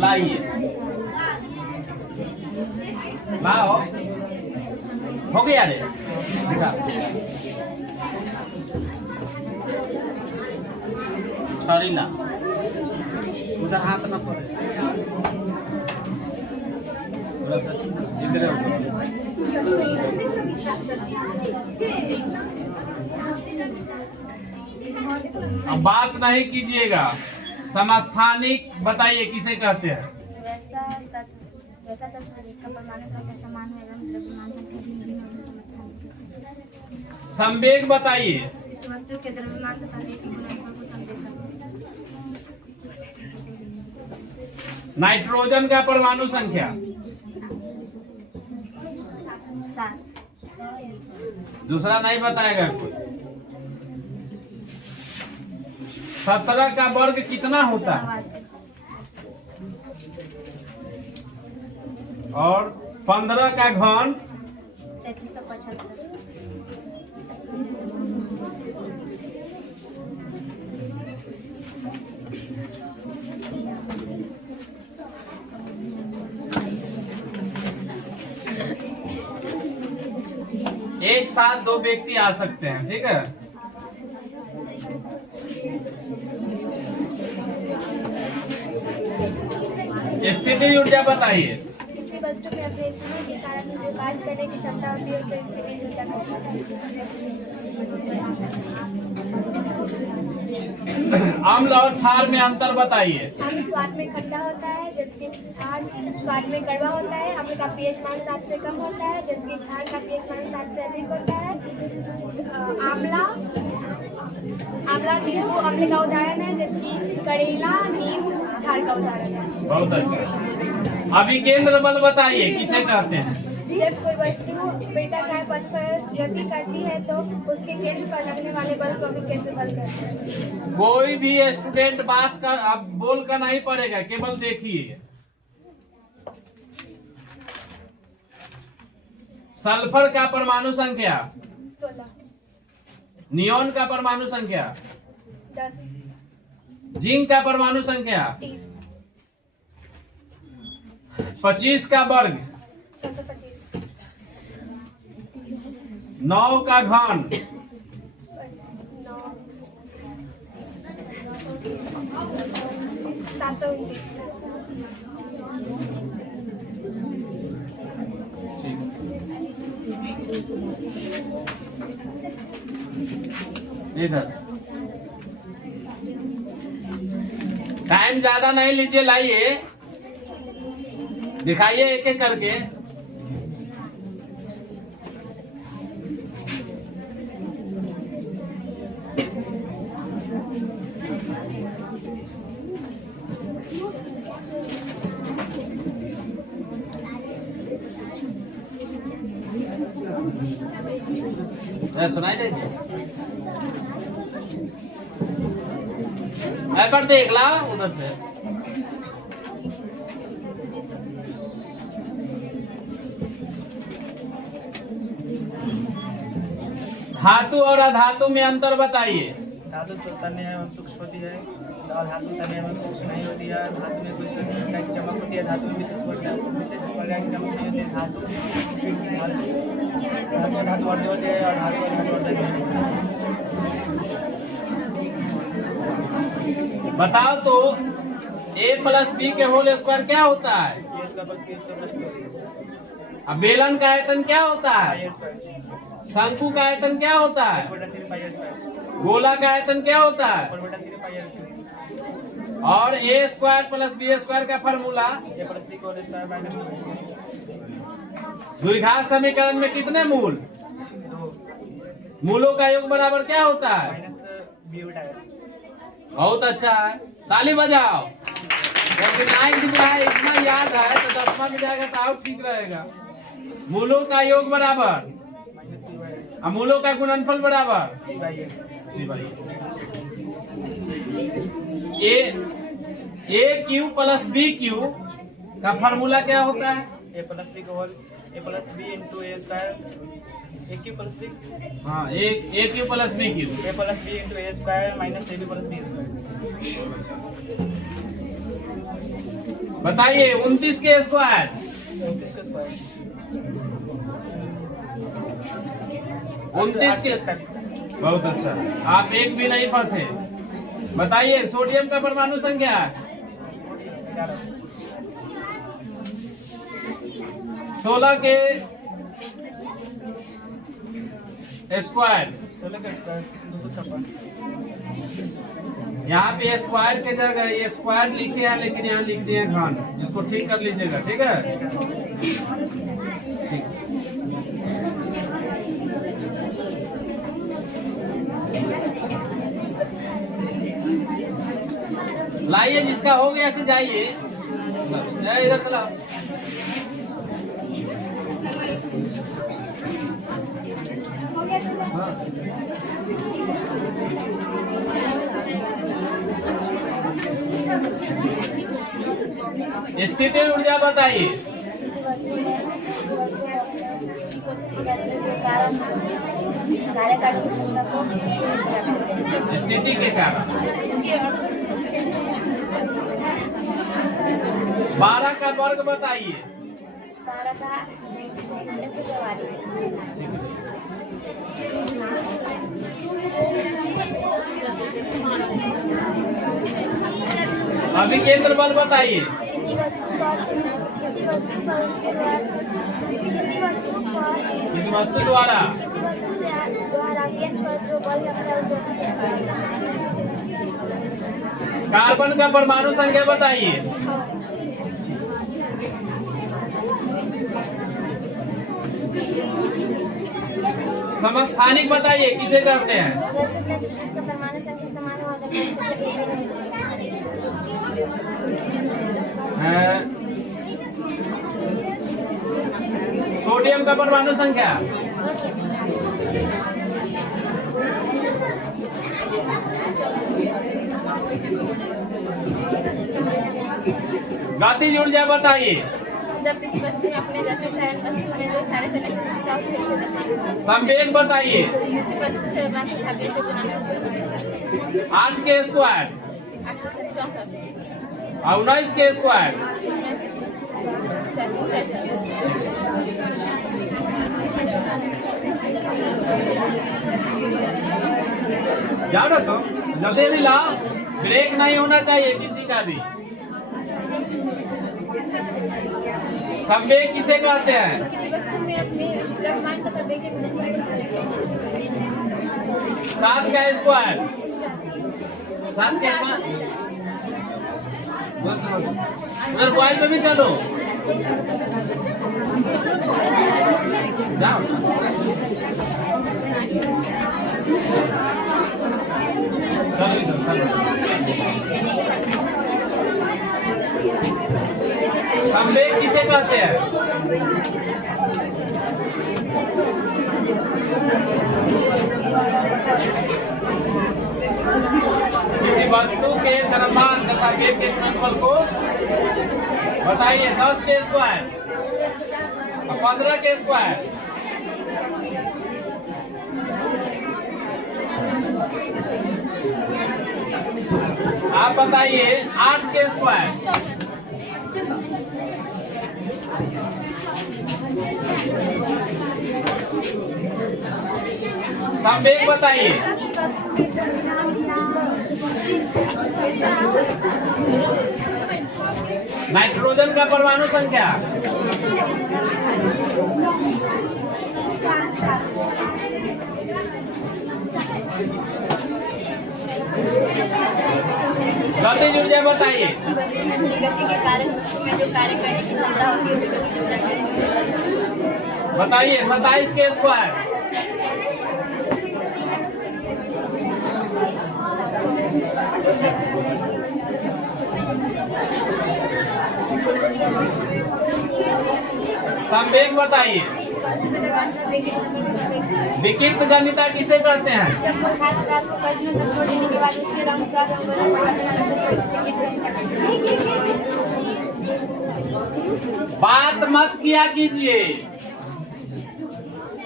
लाइए लाओ हो गया रे छड़ी ला उधर हाथ ना पड़े थोड़ा सा इधर अब बात नहीं कीजिएगा। समस्थानिक बताइए किसे कहते हैं? वैसा तत्व जिसका परमाणु संख्या समान है एवं द्रव्यमान संख्या भिन्न उसे समस्थानिक। संवेग बताइए। इस वस्तु के द्रव्यमान तथा वेग के गुणनफल को संवेग कहते हैं। नाइट्रोजन का परमाणु संख्या 7। दूसरा नहीं बताएगा कोई। 17 का वर्ग कितना होता है? और 15 का घन 3375। एक साथ दो व्यक्ति आ सकते हैं, ठीक है। स्थिति ऊर्जा बताइए। किसी वस्तु में अपनी स्थिति के कारण कार्य करने की क्षमता होती है उसे स्थिति ऊर्जा कहते हैं। अम्ल और क्षार में अंतर बताइए। अम्ल स्वाद में खट्टा होता है जबकि क्षार स्वाद में कड़वा होता है। अम्ल का पीएच मान 7 से कम होता है जबकि क्षार का पीएच मान 7 से अधिक होता है। आंवला नींबू अम्ल का उदाहरण है जबकि करेला नीम क्षार का उदाहरण है। बहुत अच्छा। अभी केंद्र बल बताइए किसे कहते हैं? जब कोई वस्तु वृत्ताकार पथ पर गति करती है तो उसके केंद्र पर लगने वाले बल को भी केंद्र बल कहते हैं। कोई भी स्टूडेंट बात कर अब बोल कर नहीं पड़ेगा, केवल देखिए। सल्फर का परमाणु संख्या 16। नियोन का परमाणु संख्या 10। जिंक का परमाणु संख्या 30। 25 का वर्ग 625। 9 का घन 729। इधर टाइम ज्यादा नहीं लीजिए, लाइए दिखाइए एक एक करके। सुनाई दे पर देख ला उधर से। धातु और अधातु में अंतर बताइए। धातु तो तन्य एवं सूक्ष्म होती है और धातु तन्य एवं सूक्ष्म नहीं होती है। धातु में कुछ चमक होती है, धातु में विशेष प्रकार की चमक नहीं होती है। धातु और जो होती है और धातु बताओ तो a प्लस बी के होल स्क्वायर क्या होता है? अब बेलन का आयतन क्या होता है? शंकु का आयतन क्या होता है? गोला का आयतन क्या होता है? और ए स्क्वायर प्लस बी स्क्वायर का फॉर्मूला द्विघात समीकरण में कितने मूल? मूलों का योग बराबर क्या होता है? बहुत अच्छा है। ताली बजाओ। जब 9 दिख रहा है, इतना याद है तो 10वां में जाएगा तो और ठीक रहेगा। मूलों का योग बराबर, मूलों का गुणनफल बराबर a cube plus b cube का फार्मूला क्या होता है? A plus b into a square, a cube plus b, हाँ, a cube plus b cube, a plus b into a square minus a b plus b square. बताइए 29 के square, 29 का square, 29 के, बहुत अच्छा, आप एक भी नहीं फंसे। बताइए सोडियम का परमाणु संख्या 16 के स्क्वायर, 16 का स्क्वायर 256। यहाँ पे स्क्वायर के जगह ये स्क्वायर लिखे हैं, लेकिन यहाँ लिख दिए घन, इसको ठीक कर लीजिएगा, ठीक है? ठीक। लाइए, जिसका हो गया से जाइए, इधर चला। स्थिति ऊर्जा बताइए। स्थिति के कारण 12 का वर्ग बताइए। 12 का अभी केंद्र बल बताइए। इस वस्तु द्वारा कार्बन का परमाणु संख्या बताइए। समस्थानिक बताइए, किसे करते हैं? सोडियम का परमाणु संख्या गतिज ऊर्जा बताइए। संवेग बताइए। 8 के स्क्वायर, 19 के स्क्वायर, जाओ ना, तो जल्दी लाओ, ब्रेक नहीं होना चाहिए किसी का भी। संवेग किसे कहते हैं? 7 का स्क्वायर, 7 के स्क्वायर, उधर मोबाइल पे भी चलो, जाओ। संवेग किसे कहते हैं? किसी वस्तु के द्रव्यमान तथा वेग के गुणनफल को बताइए। 10 के स्क्वायर, 15 के स्क्वायर, आप बताइए। 8 के स्क्वायर, संवेग बताइए। नाइट्रोजन का परमाणु संख्या गतिज ऊर्जा बताइए। गति के कारण में जो कार्य करने की क्षमता होती है उसे गतिज ऊर्जा कहते हैं। बताइए। 27 के स्क्वायर, संवेग बताइए। विकृत गणिता किसे कहते हैं? जब कोई खाद्य पदार्थ को कई दिनों तक छोड़ देने के बाद उसके रंग, स्वाद एवं गुण बात मत किया कीजिए,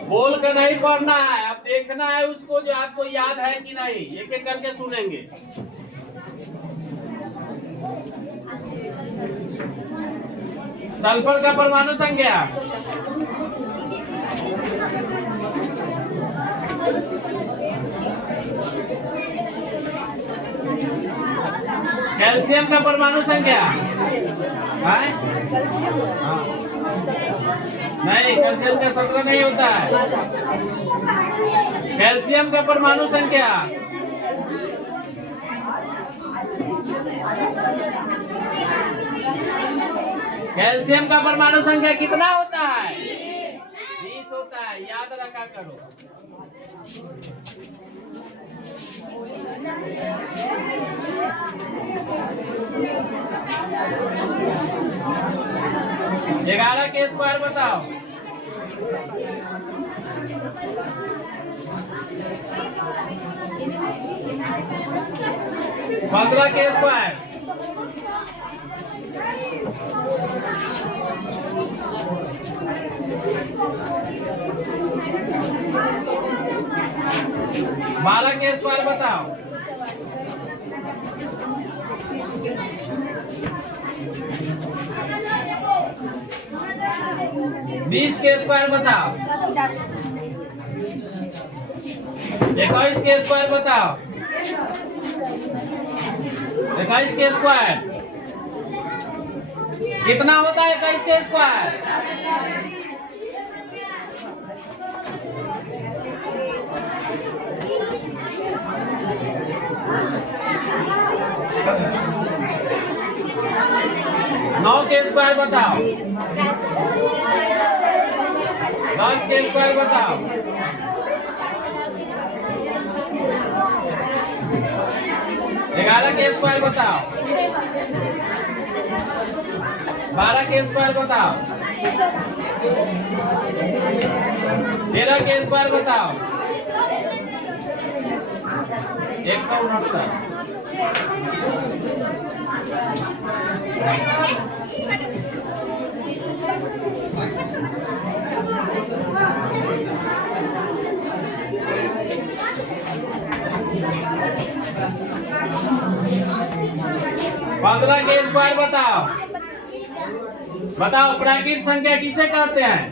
बोल कर नहीं पढ़ना है, अब देखना है उसको जो आपको याद है कि नहीं, एक एक करके सुनेंगे। सल्फर का परमाणु संख्या, कैल्शियम का परमाणु संख्या है? हाँ। नहीं, कैल्शियम का 17 नहीं होता है। कैल्शियम का परमाणु संख्या, कैल्शियम का परमाणु संख्या कितना होता है? 20 होता है, याद रखा करो। ग्यारह के स्क्वायर बताओ। पंद्रह के स्क्वायर, बारह के स्क्वायर बताओ। बीस के स्क्वायर बताओ। 21 के स्क्वायर बताओ। 21 के स्क्वायर कितना होता है? 21 के स्क्वायर 9 के स्क्वायर बताओ। 10 के स्क्वायर बताओ। 11 के स्क्वायर बताओ। 12 के स्क्वायर बताओ। 13 के स्क्वायर बताओ। 169। पंद्रह के स्क्वायर बताओ। बताओ प्राकृत संख्या किसे कहते हैं?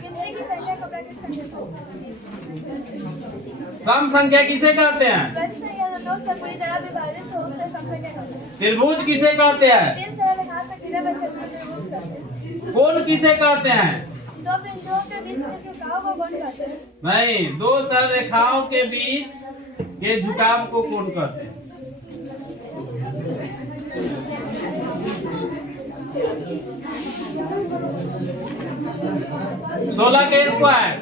सम संख्या किसे कहते हैं? त्रिभुज किसे कहते हैं? कोण किसे कहते हैं? नहीं, दो सररेखाओं के बीच के झुकाव को कोण कहते हैं। सोलह के स्क्वायर,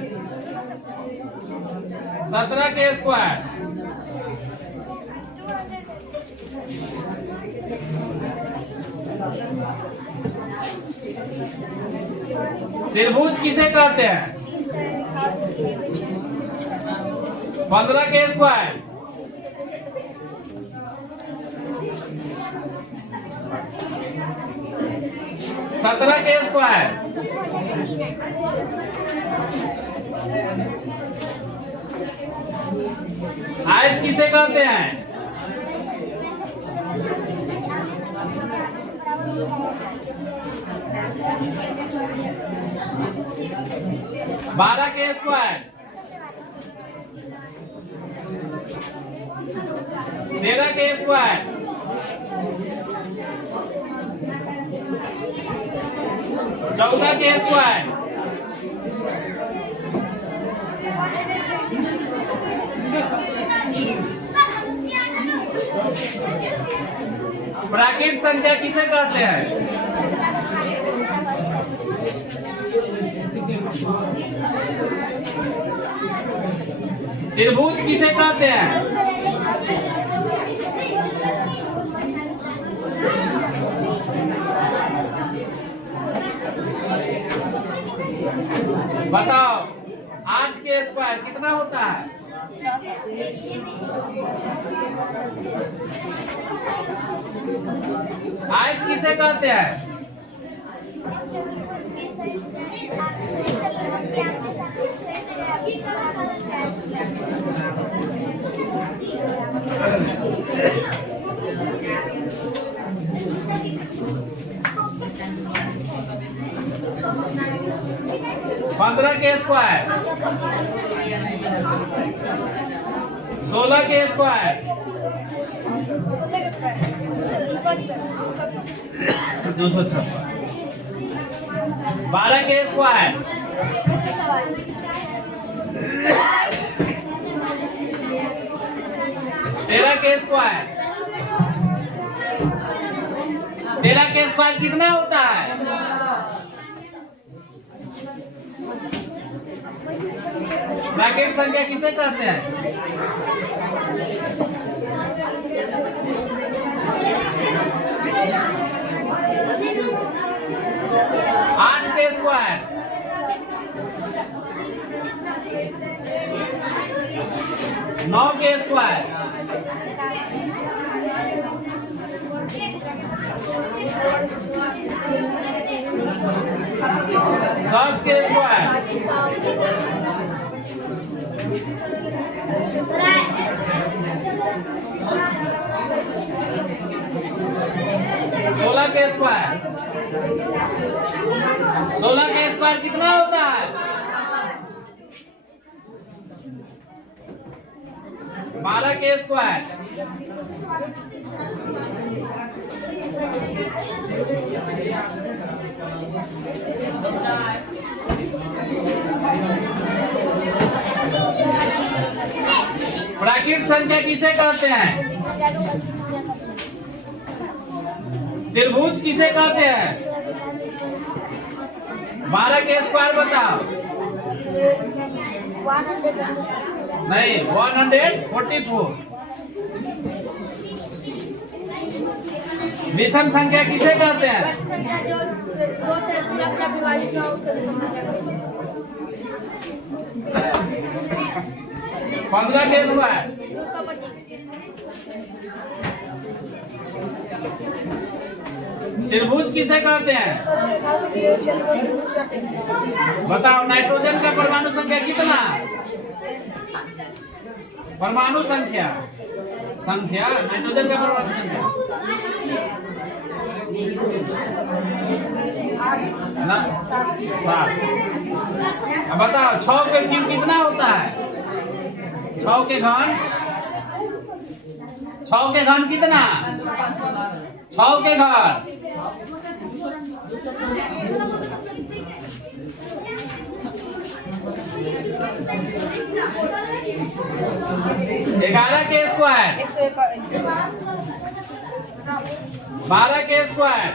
17 के स्क्वायर, त्रिभुज किसे कहते हैं? 15 के स्क्वायर, 17 के स्क्वायर, आयत किसे कहते हैं? 12 के स्क्वायर, 13 के स्क्वायर, 14 के स्क्वायर, प्राकृत संख्या किसे कहते हैं? त्रिभुज किसे कहते हैं? बताओ 8 के स्क्वायर कितना होता है? आयत किसे कहते हैं? पंद्रह के स्क्वायर, 16 के स्क्वायर, 256, 12 के स्क्वायर, 13 के स्क्वायर, 13 के स्क्वायर कितना होता है? ब्रैकेट संख्या किसे कहते हैं? आठ के स्क्वायर, 9 के स्क्वायर, 10 के स्क्वायर, 16 के स्क्वायर, 16 के स्क्वायर कितना होता है? 12 के स्क्वायर, 'ब्रैकेट संख्या किसे कहते हैं? त्रिभुज किसे कहते हैं? 12 के स्क्वायर बताओ। नहीं, 144। विषम संख्या किसे कहते हैं? संख्या जो 2 से पूरा विभाजित हो उसे विषम संख्या कहते हैं। 15 के स्क्वायर, 225। त्रिभुज किसे कहते हैं? बताओ नाइट्रोजन का परमाणु संख्या कितना? परमाणु संख्या नाइट्रोजन का परमाणु संख्या ना 7। अब बताओ 6 के क्यूब कितना होता है? 6 के घन, 6 के घन कितना? 6 के घन 11 के स्क्वायर, 12 के स्क्वायर,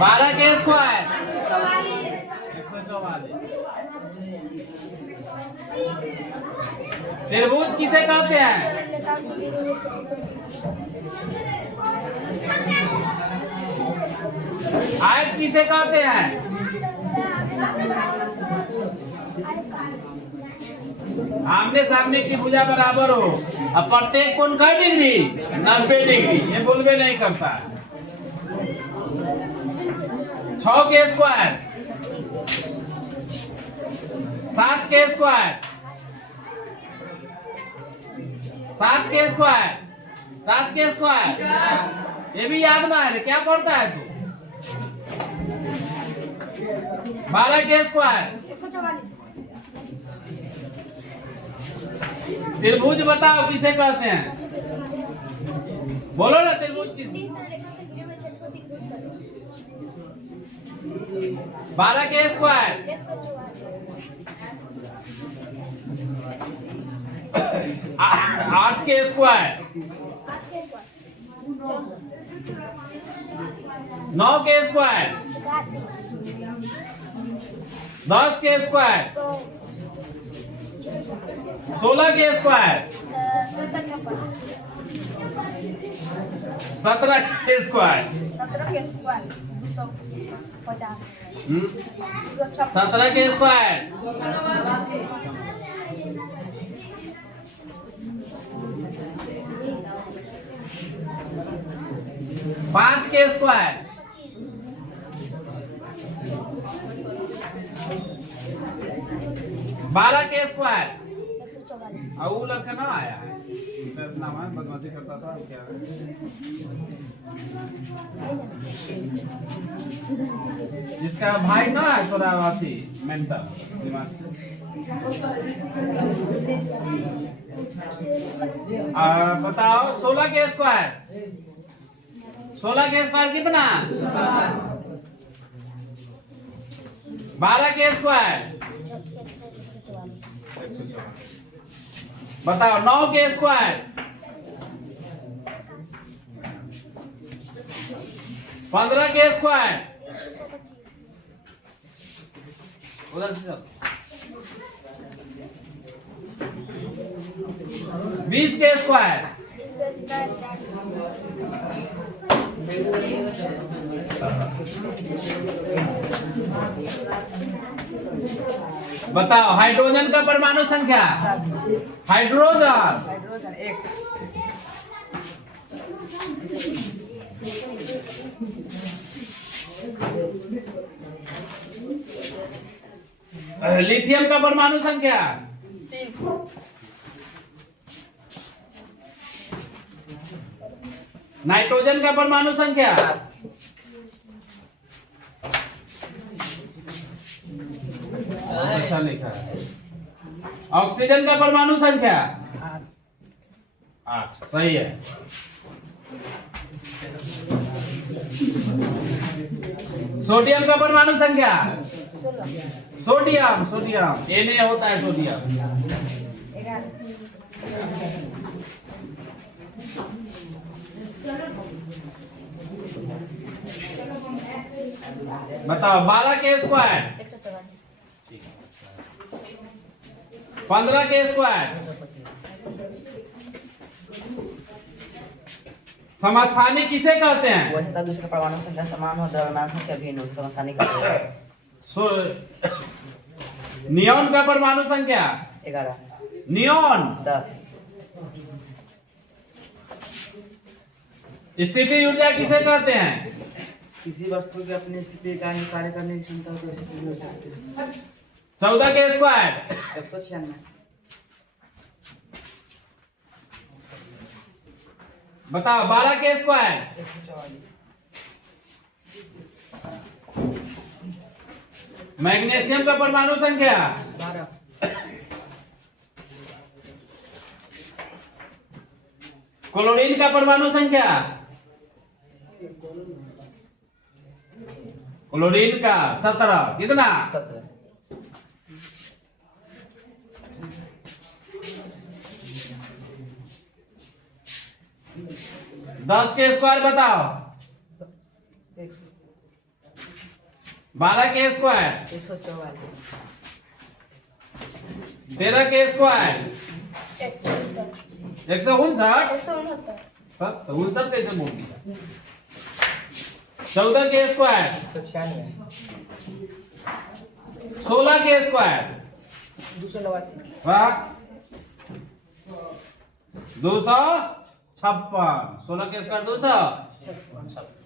12 के स्क्वायर, 144। त्रिभुज किसे कहते हैं? आयत किसे कहते हैं? आमने सामने की भुजा बराबर हो। अब प्रत्येक कोण का डिग्री 90 डिग्री, ये बोलबे नहीं करता। 6 के स्क्वायर, 7 के स्क्वायर, 7 के स्क्वायर, 7 के स्क्वायर, ये भी याद ना है क्या पढ़ता है तू? 12 के स्क्वायर, 144। त्रिभुज बताओ किसे कहते हैं? बोलो ना त्रिभुज किसे? 12 के स्क्वायर, 8 के स्क्वायर, 9 के स्क्वायर, 10 के स्क्वायर, 16 के स्क्वायर, 17 के स्क्वायर, 17 के स्क्वायर, 150 17 के स्क्वायर 5 के स्क्वायर 12 के स्क्वायर 144 और वो लड़का ना आया है नाम है बदमाशी करता था क्या है? जिसका भाई ना है थोड़ा अथी मेंटल दिमाग से बताओ 16 के स्क्वायर 16 के स्क्वायर कितना 12 के स्क्वायर बताओ 9 के स्क्वायर 15 के स्क्वायर उधर से 20 के स्क्वायर बताओ हाइड्रोजन का परमाणु संख्या हाइड्रोजन 1 लिथियम का परमाणु संख्या 3 नाइट्रोजन का परमाणु संख्या अच्छा लिखा है ऑक्सीजन का परमाणु संख्या 8 सही है सोडियम का परमाणु संख्या सोडियम सोडियम Na होता है सोडियम बताओ 12 के स्क्वायर 15 के स्क्वायर समस्थानी किसे कहते हैं वैसे तो दूसरे परमाणु संख्या समान हो द्रव्यमान संख्या भिन्न हो समस्थानी कहते हैं नियॉन का परमाणु संख्या 11 नियॉन 10 स्थिति ऊर्जा किसे कहते हैं किसी वस्तु की अपनी स्थिति का कार्य करने की क्षमता को ऐसे पूरी हो सकती है 14 के स्क्वायर 196 बताओ 12 के स्क्वायर 144 मैग्नीशियम का परमाणु संख्या 12 क्लोरीन का परमाणु संख्या क्लोरीन का 17 कितना 17 10 के स्क्वायर बताओ 12 के स्क्वायर 144 13 के स्क्वायर 159 169 उनसठ कैसे बोल दिया 14 के स्क्वायर 196 16 के स्क्वायर 289 वाह 256 16 के स्क्वायर 256